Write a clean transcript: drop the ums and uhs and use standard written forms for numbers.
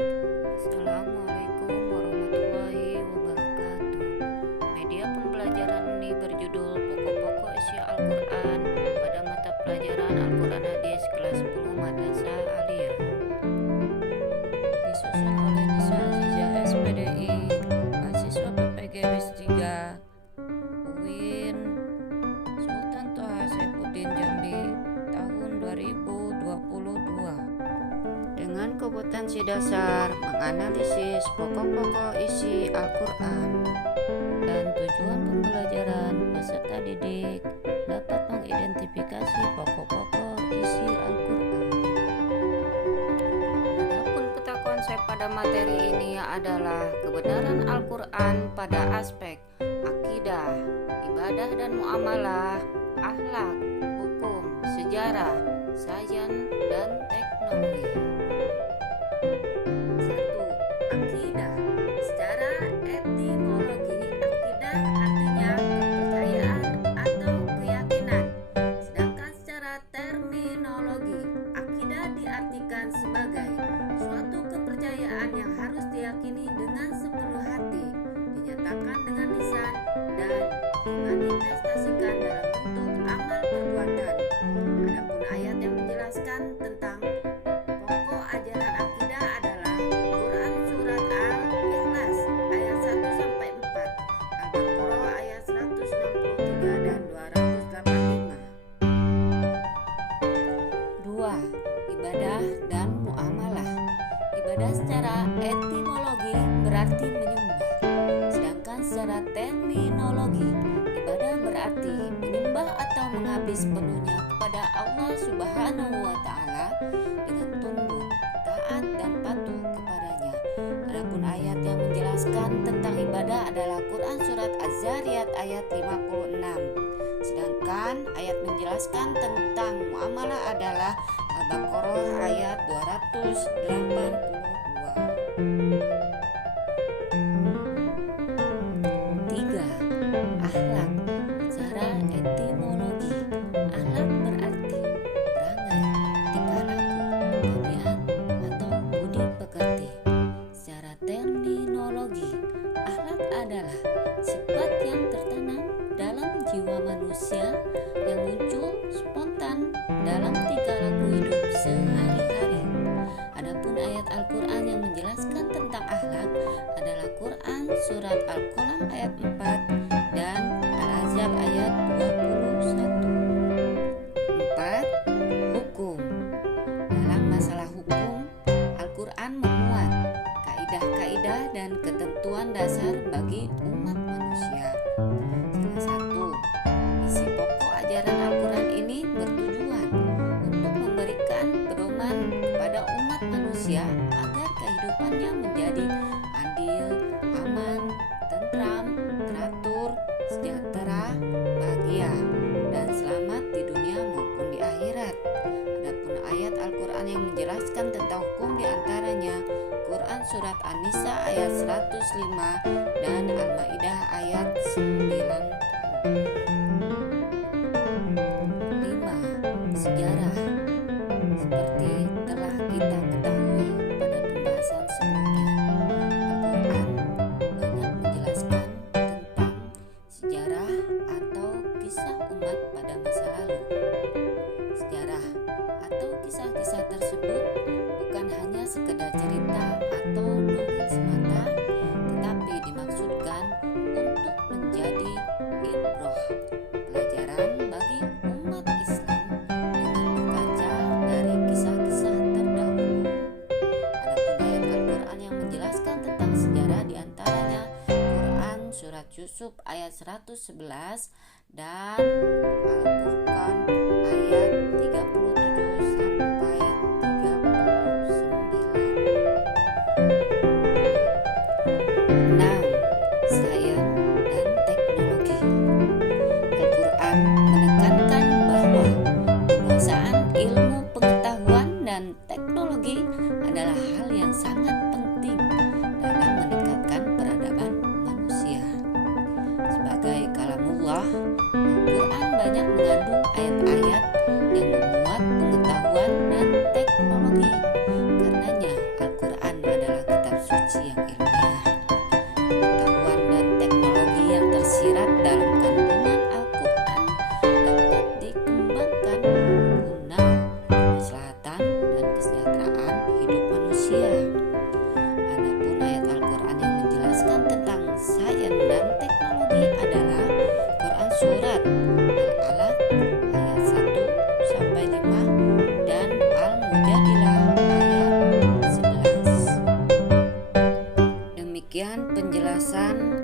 Assalamualaikum warahmatullahi wabarakatuh. Media pembelajaran ini berjudul Pokok-pokok isi Al-Quran pada mata pelajaran Al-Quran Hadis kelas 10 Madrasah Aliyah. Disusun oleh Nisa Aziza SPDI, mahasiswa PPG BIS 3, UIN Sultan Toha Saifuddin Jambi, tahun 2022. Dengan kompetensi dasar menganalisis pokok-pokok isi Al-Quran dan tujuan pembelajaran, peserta didik dapat mengidentifikasi pokok-pokok isi Al-Quran. Adapun peta konsep pada materi ini adalah kebenaran Al-Quran pada aspek akidah, ibadah dan muamalah, akhlak, hukum, sejarah, sains, dan teknologi. 1. Akidah. Secara etimologi, akidah artinya kepercayaan atau keyakinan. Sedangkan secara terminologi, akidah diartikan sebagai suatu kepercayaan yang harus diyakini dengan sepenuh hati, dinyatakan dengan lisan, dan dimanifestasikan dalam bentuk amal perbuatan. Adapun ayat yang menjelaskan tentang pokok ajaran akidah adalah Quran Surat Al-Ikhlas ayat 1-4, Al-Baqarah ayat 163 dan 285. 2. Ibadah dan muamalah. Ibadah secara etimologi berarti menyembah, sedangkan secara terminologi, ibadah berarti menyembah atau mengabdi sepenuhnya kepada Allah Subhanahu wa Ta'ala dengan tunduk, taat, dan patuh kepadanya. Adapun ayat yang menjelaskan tentang ibadah adalah Quran Surat Az-Zariyat ayat 56. Sedangkan ayat menjelaskan tentang muamalah adalah Al-Baqarah ayat 282. 3. Akhlak. Secara etimologi, akhlak berarti perangai, tingkah laku, kemudian atau budi pekerti. Secara terminologi, akhlak adalah sifat yang tertanam dalam jiwa manusia yang muncul spontan dalam tingkah laku hidup sehari-hari. Adapun ayat Al-Quran yang menjelaskan tentang akhlak adalah Quran Surat Al-Qalam ayat 4 dan Al-Ahzab ayat 21. 4. Hukum. Dalam masalah hukum, Al-Quran memuat kaidah-kaidah dan ketentuan dasar bagi umat manusia. Salah satu isi pokok ajaran Al-Quran ini bertujuan untuk memberikan pedoman kepada umat manusia agar kehidupannya menjadi adil, aman, tentram, teratur, sejahtera, bahagia, dan selamat di dunia maupun di akhirat. Adapun ayat Al-Quran yang menjelaskan tentang hukum diantaranya Quran Surat An-Nisa ayat 105 dan Al-Ma'idah ayat 90. 5. Sejarah. Seperti telah kita ketahui pada pembahasan sebelumnya, Al-Quran banyak menjelaskan tentang sejarah atau kisah umat pada masa lalu. Sejarah atau kisah-kisah tersebut bukan hanya sekedar cerita atau dongeng semata, tetapi dimaksudkan untuk menjadi ibroh, pelajaran bagi umat Islam dengan berkaca dari kisah-kisah terdahulu. Adapun ayat Al-Quran yang menjelaskan tentang sejarah diantaranya Quran Surat Yusuf ayat 111 dan Al-Furqan ayat 37 sampai 39. 6. Sains dan teknologi. Al-Quran menekankan bahwa penguasaan ilmu pengetahuan dan teknologi adalah hal yang sangat penting dalam meningkatkan peradaban manusia. Sebagai kalamullah, Al-Quran banyak mengandung ayat-ayat yang memuat pengetahuan dan teknologi. Karenanya, Al-Quran adalah Hasan